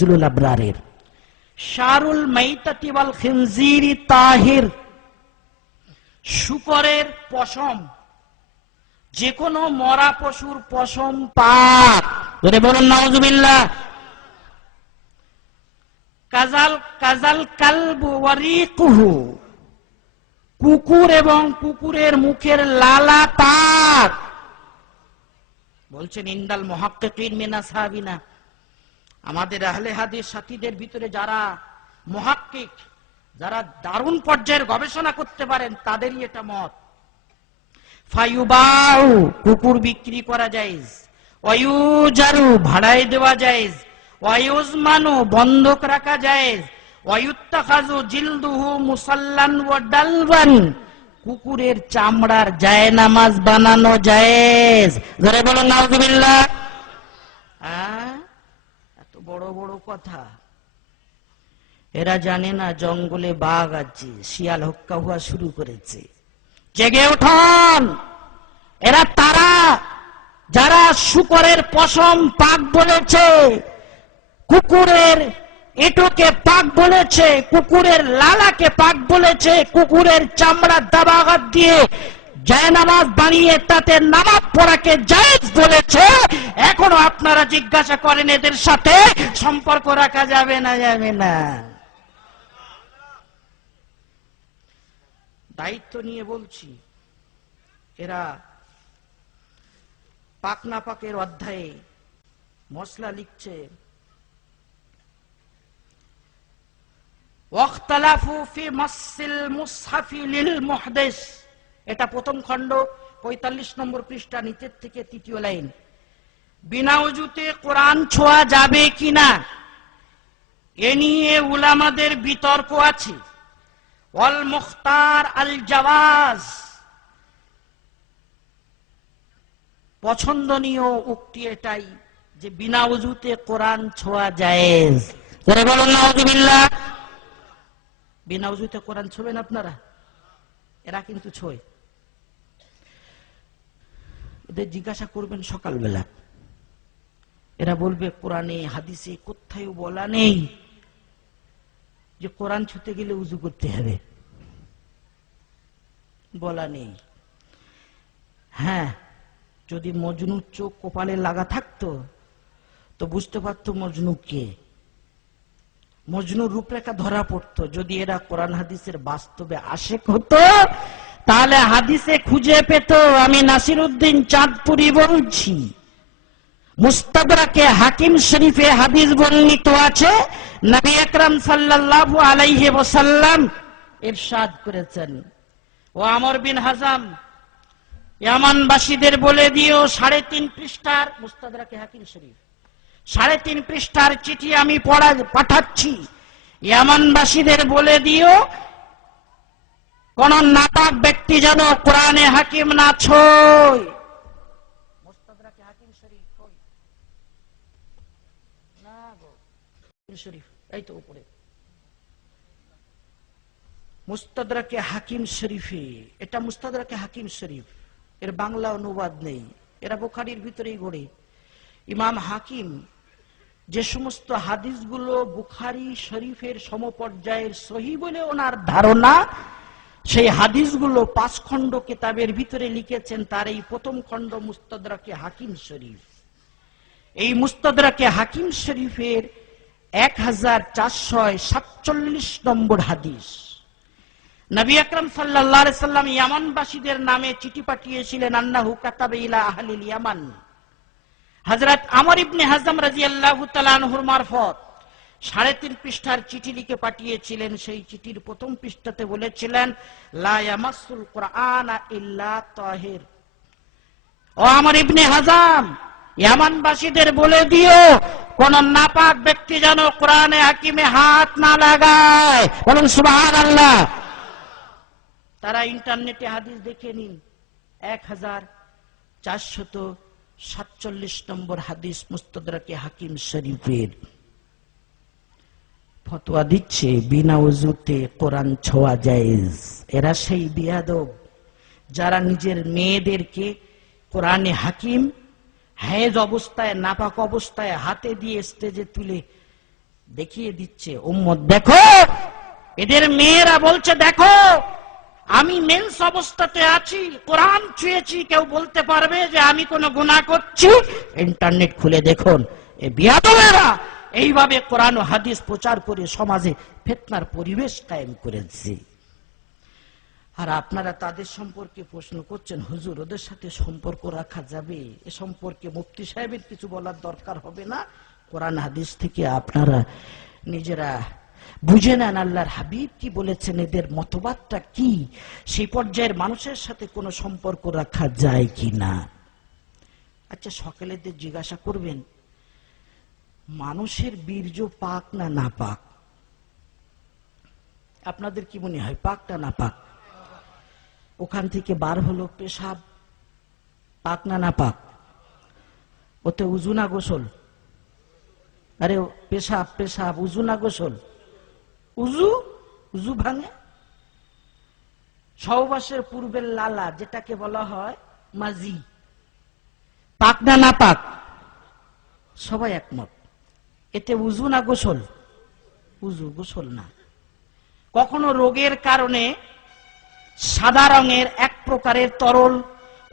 নজরুল আবরারের। শারুল মাইতাতি ওয়াল খিনজিরি তাহির। শুকরের পশম। যে কোনো মরা পশুর পশম পাপ ধরে বলুন, নাউজুবিল্লাহ। কাজাল কাজাল কালবু ওয়ারিকুহু। কুকুর এবং কুকুরের মুখের লালা পাক। বলছেন, ইন্দাল মহাক্কিন মিনা সাহাবিনা আমাদের আহলে হাদিস সাথীদের ভিতরে যারা মহাক্কিক, যারা দারুণ পর্যায়ের গবেষণা করতে পারেন, তাদেরই এটা মত। ফায়ুবাউ, কুকুর বিক্রি করা যায় অয়ুজারু, ভাড়ায় দেওয়া যায় ওয়ায়ুজমানু বন্ধক রাখা যায় ওয়ায়ুত্তাখাজু জিলদুহু মুসাল্লান ওয়া ডালবান কুকুরের চামড়ার যায় নামাজ বানানো জায়েজ। ধরে বলো নাউজুবিল্লাহ। বড় বড় কথা। এরা জানে না জঙ্গলে বাঘ আছে, শিয়াল হক্কা হওয়া শুরু করেছে। জেগে উঠন! এরা তারা, যারা শুকরের পশম পাক বলেছে, কুকুরের এটোকে পাক বলেছে, কুকুরের লালাকে পাক বলেছে, কুকুরের চামড়া দাবাঘাত দিয়ে জায়নামাজ বানিয়ে তাতে নামাজ পড়াকে জায়েজ বলেছে। এখনও আপনারা জিজ্ঞাসা করেন এদের সাথে, সম্পর্ক রাখা যাবে না যাবে না। দায়িত্ব নিয়ে বলছি, এরা পাক না পাকের অধ্যায়ে মশলা লিখছে। ওয়াখতালাফু ফি মাসসিল মুসহাফি লিল মুহদিস। এটা প্রথম খণ্ড 45 নম্বর পৃষ্ঠা, নিচের থেকে তৃতীয় লাইন। বিনা উজুতে কোরআন ছোঁয়া যাবে কিনা এ নিয়ে উলামাদের বিতর্ক আছে। অল মুখতার আল জাওয়াজ। পছন্দনীয় উক্তি এটাই যে বিনা উজুতে কোরআন ছোঁয়া ধরে বলুন, নাউজুবিল্লাহ। বিনা উজুতে কোরআন ছোবেন আপনারা? এরা কিন্তু ছোয়। এদের জিজ্ঞাসা করবেন সকালবেলা। এরা বলবে, কোরআনে, হাদিসে কোথায় বলা নেই যে কোরআন ছুতে গেলে উজু করতে হবে? বলা নেই। হ্যাঁ যদি মজনুর চোখ কপালে লাগা থাকতো, তো বুঝতে পারতো মজনু কে। মজনুর রূপরেখা ধরা পড়তো। যদি এরা কোরআন হাদিসের বাস্তবে আশেক হতো, তাহলে হাদিসে খুঁজে পেত, আমি নাসির উদ্দিন চাঁদপুরি বলছি। মুস্তাদরাকে হাকিম শরীফে হাদিস বর্ণিত আছে, নবী আকরাম সাল্লাল্লাহু আলাইহি ওয়াসাল্লাম ইরশাদ করেছেন। ও আমর বিন হাজাম, ইয়ামানবাসীদের বলে দিও, সাড়ে তিন পৃষ্ঠার মুস্তাদরাকে হাকিম শরীফ। সাড়ে তিন পৃষ্ঠার চিঠি আমি পড়া, পাঠাচ্ছি। ইয়ামানবাসীদের বলে দিও, কোন নাটক ব্যক্তি যেন কোরআনে হাকিম না ছয়। শরীফ এই তো উপরে। মুস্তাদরাকে হাকিম শরীফে, এটা মুস্তাদরাকে হাকিম শরীফ, এর বাংলা অনুবাদ নেই। এরা বোখারির ভিতরেই গড়ে ইমাম হাকিম যে সমস্ত হাদিসগুলো বুখারি শরীফের সমপর্যায়ের সহি বলে ওনার ধারণা, সেই হাদিসগুলো পাঁচ খণ্ড কিতাবের ভিতরে লিখেছেন তার এই প্রথম খণ্ড মুস্তাদরাকে হাকিম শরীফ। এই মুস্তাদরাকে হাকিম শরীফের এক হাজার চারশো সাতচল্লিশ নম্বর হাদিস। নবী আকরম সাল্লাহ সাল্লাম ইয়ামানবাসীদের নামে চিঠি পাঠিয়েছিলেন, আন্নাহু কাতাবে ইলা আহলিল ইয়ামান। হজরত আমর ইবনে হাজম রাজি আল্লাহ মারফত সাড়ে তিন পৃষ্ঠার চিঠি লিখে পাঠিয়েছিলেন। সেই চিঠির প্রথম পৃষ্ঠাতে বলেছিলেন, লা ইয়ামাসুল কোরআন ইল্লা তাহির। ও আমার ইবনে হাজাম, ইয়ামানবাসীদের বলে দিও, কোন নাপাক ব্যক্তি যেন কোরআনে হাকিমে হাত না লাগায়। বলুন সুবহান আল্লাহ তারা ইন্টারনেটে হাদিস দেখে নিন। এক হাজার চারশত সাতচল্লিশ নম্বর হাদিস মুস্তদরাকে হাকিম শরীফের ফতোয়া দিচ্ছে, বিনা উজুতে কোরআন ছোঁয়া জায়েজ। এরা সেই বিয়াদব যারা নিজের মেয়েদেরকে কোরআনে হাকিম হেজ অবস্থায়, নাপাক অবস্থায় হাতে দিয়ে স্টেজে তুলে দেখিয়ে দিচ্ছে, উম্মত, দেখো! এদের মেয়েরা বলছে, দেখো! আমি মেন্স অবস্থাতে আছি, কোরআন ছুঁয়েছি, কেউ বলতে পারবে যে আমি কোনো গুণা করছি? ইন্টারনেট খুলে দেখুন। এ বিয়াদবেরা, এইভাবে কোরআন হাদিস প্রচার করে সমাজে ফেতনার পরিবেশ কায়েম করেছে। আর আপনারা তাদের সম্পর্কে প্রশ্ন করছেন, হুজুর, ওদের সাথে সম্পর্ক রাখা যাবে? এ সম্পর্কে মুফতি সাহেবের কিছু বলার দরকার হবে না? কোরআন হাদিস থেকে আপনারা নিজেরা বুঝে নেন আল্লাহর হাবিব কি বলেছেন, এদের মতবাদটা কি? সেই পর্যায়ের মানুষের সাথে কোনো সম্পর্ক রাখা যায় কি না আচ্ছা সকালেদের জিজ্ঞাসা করবেন, মানুষের বীর্য পাক না না পাক? আপনাদের কি মনে হয়, পাক না পাক? ওখান থেকে বার হলো পেশাব, পাক না না পাক? ওতে উজু না গোসল? আরে পেশাব পেশাব, উজু না গোসল? উজু উজু ভাঙে। সহবাসের পূর্বের লালা, যেটাকে বলা হয় মাজি। পাক না না পাক, সবাই একমত। এতে উজু না গোসল? উজু গোসল না। কখনো রোগের কারণে সাদা রঙের এক প্রকারের তরল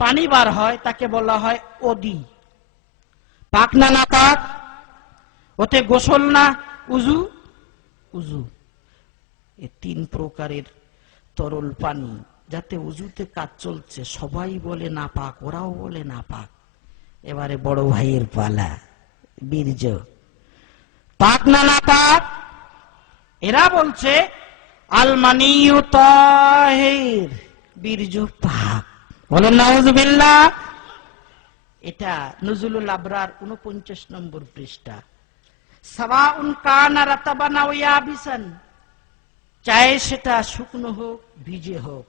পানি বার হয়, তাকে বলা হয় ওদি। পাক না না পাক, ওতে গোসল না, উজু উজু। তিন প্রকারের তরল পানি। যাতে উজুতে কাজ চলছে, সবাই বলে না পাক, ওরাও বলে না পাক। এবারে বড় ভাইয়ের পালা, বীর্য। পাক না না পাক? এরা বলছে আলমানিউ তাহির, বীর্য পাক। বলেন, নাউজুবিল্লাহ। এটা নজরুল আবরার উনপঞ্চাশ নম্বর পৃষ্ঠা। সাওয়াউন কানা রাতাবান চাই সেটা শুকনো হোক, ভিজে হোক।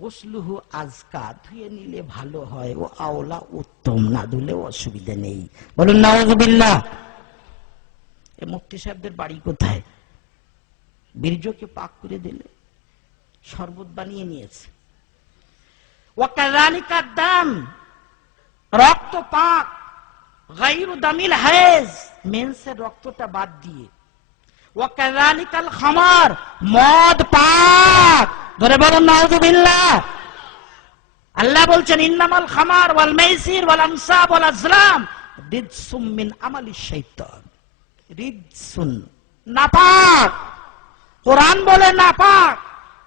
গোসলুহু আজকা, ধুয়ে নিলে ভালো হয়। ও আওলা উত্তম, না ধুলেও অসুবিধা নেই। বলুন, নাউজুবিল্লাহ। এ মুফতি সাহেবদের বাড়ি কোথায়? বীর্যকে পাক করে দিলে, শরবত বানিয়ে নিয়েছে। ওয়াকাযালিকা দাম, রক্ত পাক গাইরু দামিল হায়েজ। মেন্সের রক্তটা বাদ দিয়ে ওয়াকাযালিকাল খামার মদ পাক। নাউযুবিল্লাহ আল্লাহ বলছেন, ইন্নামাল খামার ওয়াল মাইসির ওয়াল আনসাব ওয়াল আজলাম। রিদসুম মিন আমালিশ শাইতান। রিদসুন নাপাক। কোরআন বলে নাপাক।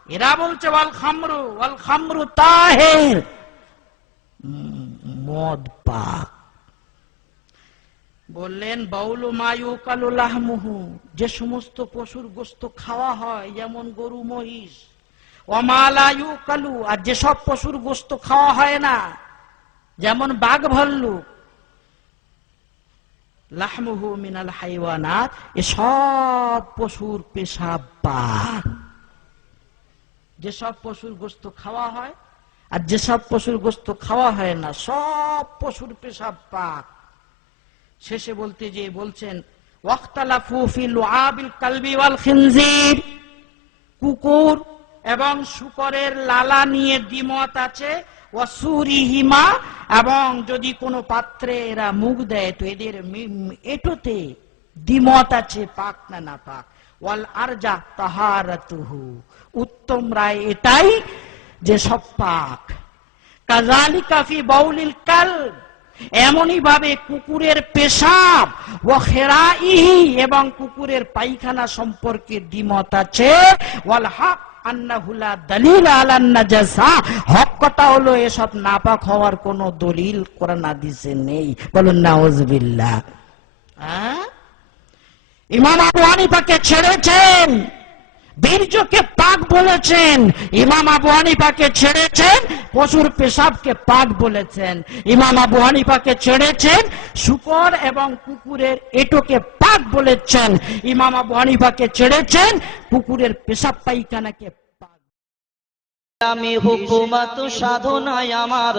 এরা বলছে, ওয়াল খামরু ওয়াল খামরু তাহির। মদ পাক। বললেন, বাউলু মায়ু কালুলাহমুহু যে সমস্ত পশুর গোস্ত খাওয়া হয়, যেমন গরু, মহিষ অমালায়ু কালু, আর যেসব পশুর গোস্ত খাওয়া হয় না, যেমন বাঘ ভল্লুক লাহমুহু মিনাল হাইওয়ানাত এসব পশুর পেশাব পাক যেসব পশুর গোস্ত খাওয়া হয়, আর যেসব পশুর গোস্ত খাওয়া হয় না, সব পশুর পেশাব পাক। শেষে বলতে যে বলছেন কুকুর এবং শুকরের লালা নিয়ে দ্বিমত আছে এবং যদি কোনো পাত্রে এরা মুখ দেয়, তো এদের এটোতে দ্বিমত আছে, পাক না না পাক। ওয়াল আরজা তাহারাতুহু। উত্তম রায় এটাই যে সব পাক। কাজালিকা ফি বাউলিল কালব। এমনই ভাবে কুকুরের পেশাব ও খেরাইহি এবং কুকুরের পায়খানা সম্পর্কে দ্বিমত আছে। কথা হলো, এসব নাপাক হওয়ার কোনো দলিল নেই। ছেড়েছেন। বীর্যকে পাক বলেছেন। ইমাম আবু হানিফাকে ছেড়েছেন, পশুর পেশাবকে পাক বলেছেন। ইমাম আবু হানিফাকে ছেড়েছেন, শুকর এবং কুকুরের এটোকে পাক বলেছেন। ইমাম আবু হানিফাকে ছেড়েছেন, কুকুরের পেশাব পায়খানাকে পাক আমি হুকুমত সাধনায় আমার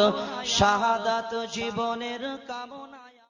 শাহাদাত জীবনের কামনা